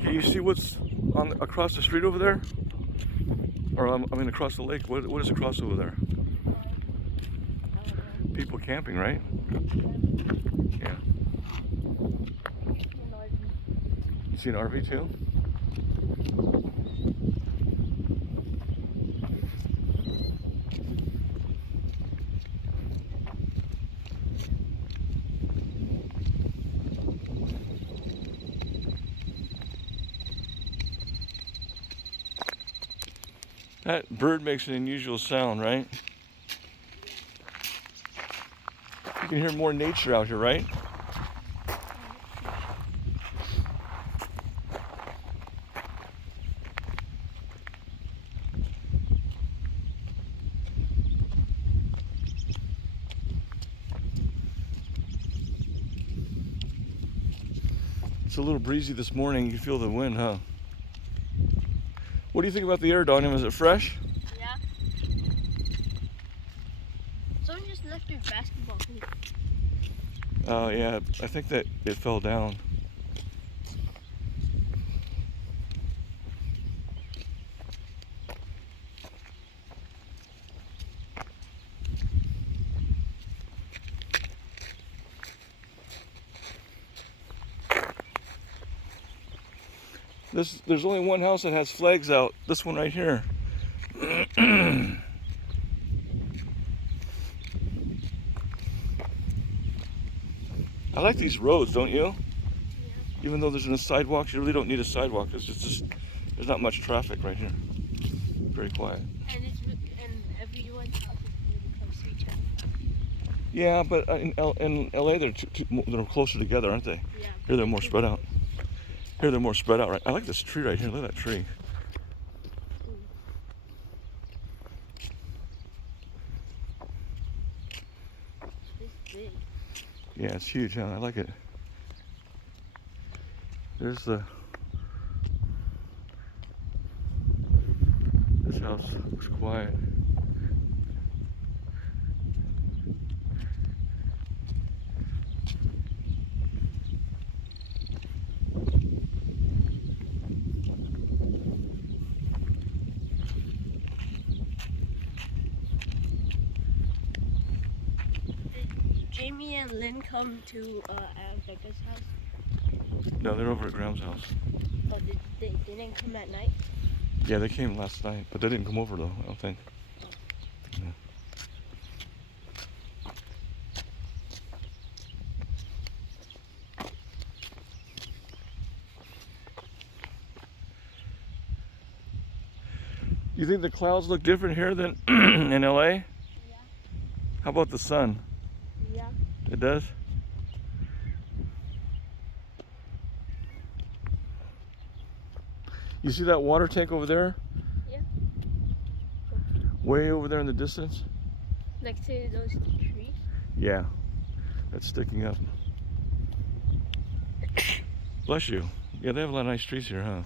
Can you see what's on across the street over there? Or I mean across the lake? What is across over there? People camping, right? Yeah. You see an RV too? That bird makes an unusual sound, right? You can hear more nature out here, right? It's a little breezy this morning. You can feel the wind, huh? What do you think about the air, Daniel? Is it fresh? Yeah. Someone just left their basketball hoop. Oh, yeah. I think that it fell down. There's only one house that has flags out. This one right here. I like these roads, don't you? Yeah. Even though there's no sidewalks, you really don't need a sidewalk. It's just there's not much traffic right here. Very quiet. And everyone's house is really close to each other. Yeah, but in LA they're closer together, aren't they? Yeah. Here they're more spread out. Here they're more spread out, right? I like this tree right here. Look at that tree. It's big. Yeah, it's huge, huh? I like it. There's this house looks quiet. Jamie and Lynn come to Becca's house, No, they're over at Graham's house. but they didn't come at night. Yeah, they came last night, but they didn't come over though, I don't think. Yeah. You think the clouds look different here than in LA? Yeah. How about the sun? Yeah. It does? You see that water tank over there? Yeah. Way over there in the distance? Next to those trees. Yeah, that's sticking up. Bless you. Yeah, they have a lot of nice trees here, huh?